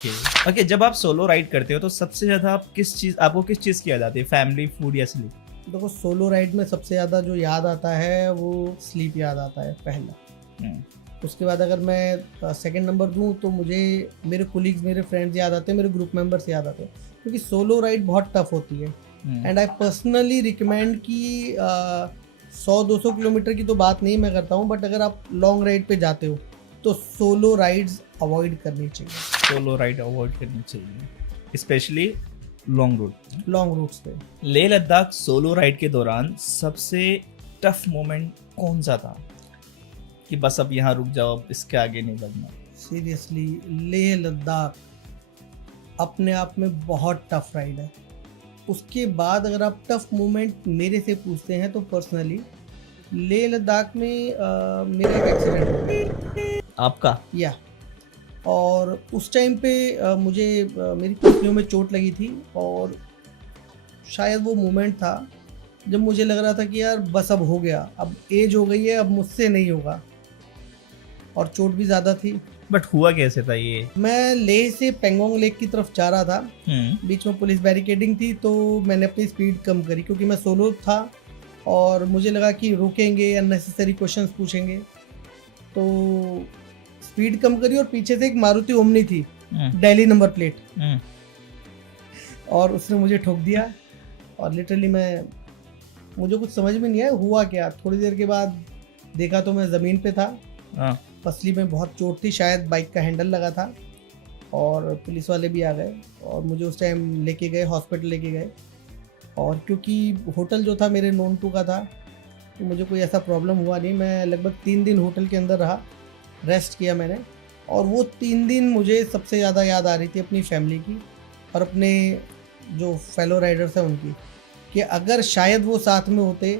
Okay, जब आप solo ride करते हो तो सबसे ज्यादा आपको किस चीज की याद आती है? फैमिली, फूड या स्लीप? देखो, सोलो राइड में सबसे ज़्यादा जो याद आता है वो स्लीप याद आता है पहला। उसके बाद अगर मैं सेकंड नंबर दूं तो मुझे मेरे कोलीग्स, मेरे फ्रेंड्स याद आते हैं, मेरे ग्रुप मेंबर्स याद आते हैं, क्योंकि सोलो राइड बहुत टफ होती है। एंड आई पर्सनली रिकमेंड कि 100-200 किलोमीटर की तो बात नहीं मैं करता हूँ, बट अगर आप लॉन्ग राइड पे जाते हो तो सोलो राइड्स अवॉइड करनी चाहिए। सोलो राइड अवॉइड करनी चाहिए, specially long route. Long routes पे लेह लद्दाख सोलो राइड के दौरान सबसे टफ मोमेंट कौन सा था कि बस अब यहाँ रुक जाओ, अब इसके आगे नहीं बढ़ना? सीरियसली लेह लद्दाख अपने आप में बहुत टफ राइड है। उसके बाद अगर आप टफ मोमेंट मेरे से पूछते हैं तो पर्सनली लेह लद्दाख में मेरा एक एक्सीडेंट हो गया। आपका? या और उस टाइम पे मुझे मेरी पसलियों में चोट लगी थी, और शायद वो मोमेंट था जब मुझे लग रहा था कि यार बस अब हो गया, अब एज हो गई है, अब मुझसे नहीं होगा, और चोट भी ज़्यादा थी। बट हुआ कैसे था ये? मैं लेह से पेंगोंग लेक की तरफ जा रहा था, बीच में पुलिस बैरिकेडिंग थी, तो मैंने अपनी स्पीड कम करी क्योंकि मैं सोलो था और मुझे लगा कि रुकेंगे, अननेसेसरी क्वेश्चंस पूछेंगे, तो स्पीड कम करी और पीछे से एक मारुति ओमनी थी, दिल्ली नंबर प्लेट, और उसने मुझे ठोक दिया। और लिटरली मुझे कुछ समझ में नहीं आया हुआ क्या। थोड़ी देर के बाद देखा तो मैं ज़मीन पे था, पसली में बहुत चोट थी, शायद बाइक का हैंडल लगा था, और पुलिस वाले भी आ गए और मुझे उस टाइम लेके गए, हॉस्पिटल लेके गए। और क्योंकि होटल जो था मेरे नोन टू का था तो मुझे कोई ऐसा प्रॉब्लम हुआ नहीं। मैं लगभग 3 दिन होटल के अंदर रहा, रेस्ट किया मैंने, और वो 3 दिन मुझे सबसे ज़्यादा याद आ रही थी अपनी फैमिली की और अपने जो फेलो राइडर्स हैं उनकी, कि अगर शायद वो साथ में होते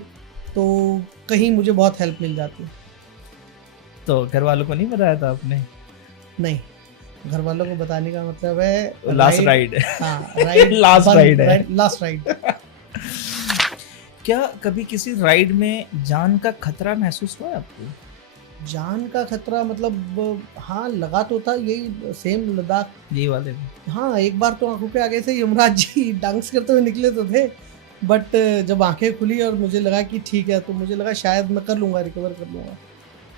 तो कहीं मुझे बहुत हेल्प मिल जाती। तो घर वालों को नहीं बताया था आपने? नहीं, घर वालों को बताने का मतलब है लास्ट राइड। हाँ, राइड लास्ट राइड है। Last ride. क्या कभी किसी राइड में जान का खतरा महसूस हुआ है आपको? जान का खतरा मतलब हाँ लगा तो था, यही सेम लद्दाख ये वाले? हाँ, एक बार तो आंखों के आगे से यमराज जी डांस करते हुए निकले तो थे, बट जब आंखें खुली और मुझे लगा कि ठीक है, तो मुझे लगा शायद मैं कर लूँगा, रिकवर कर लूँगा।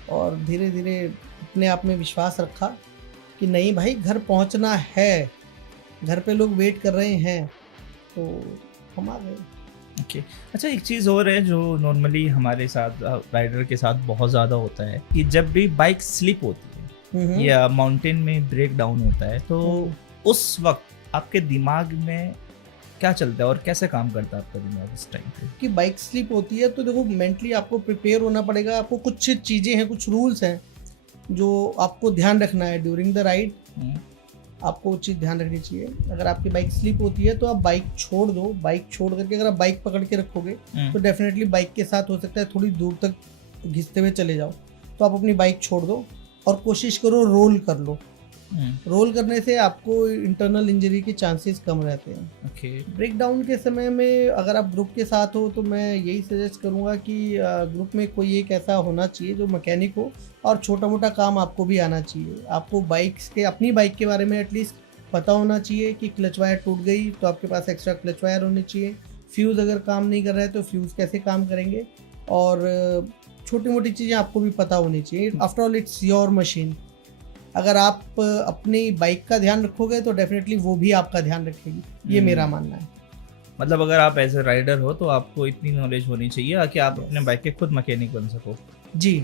और धीरे धीरे अपने आप में विश्वास रखा कि नहीं भाई, घर पहुंचना है, घर पे लोग वेट कर रहे हैं, तो हम आ गए। ओके। अच्छा, एक चीज़ और है जो नॉर्मली हमारे साथ राइडर के साथ बहुत ज़्यादा होता है कि जब भी बाइक स्लिप होती है या माउंटेन में ब्रेक डाउन होता है तो उस वक्त आपके दिमाग में क्या चलता है और कैसे काम करता है आपका दिमाग उस टाइम पे? कि बाइक स्लिप होती है तो देखो, मेंटली आपको प्रिपेयर होना पड़ेगा। आपको कुछ चीज़ें हैं, कुछ रूल्स हैं जो आपको ध्यान रखना है ड्यूरिंग द राइड। आपको चीज़ ध्यान रखनी चाहिए। अगर आपकी बाइक स्लिप होती है तो आप बाइक छोड़ दो। बाइक छोड़ करके अगर आप बाइक पकड़ के रखोगे तो डेफिनेटली बाइक के साथ हो सकता है थोड़ी दूर तक घिसते हुए चले जाओ, तो आप अपनी बाइक छोड़ दो और कोशिश करो रोल कर लो। रोल करने से आपको इंटरनल इंजरी के चांसेस कम रहते हैं। ब्रेक डाउन के समय में अगर आप ग्रुप के साथ हो तो मैं यही सजेस्ट करूंगा कि ग्रुप में कोई एक ऐसा होना चाहिए जो मैकेनिक हो, और छोटा मोटा काम आपको भी आना चाहिए। आपको अपनी बाइक के बारे में एटलीस्ट पता होना चाहिए कि क्लच वायर टूट गई तो आपके पास एक्स्ट्रा क्लच वायर होनी चाहिए। फ्यूज़ अगर काम नहीं कर रहा है तो फ्यूज़ कैसे काम करेंगे, और छोटी मोटी चीज़ें आपको भी पता होनी चाहिए। After all it's your machine. अगर आप अपनी बाइक का ध्यान रखोगे तो डेफिनेटली वो भी आपका ध्यान रखेगी, ये मेरा मानना है। मतलब अगर आप एज ए राइडर हो तो आपको इतनी नॉलेज होनी चाहिए कि आप अपने बाइक के खुद मैकेनिक बन सको। जी।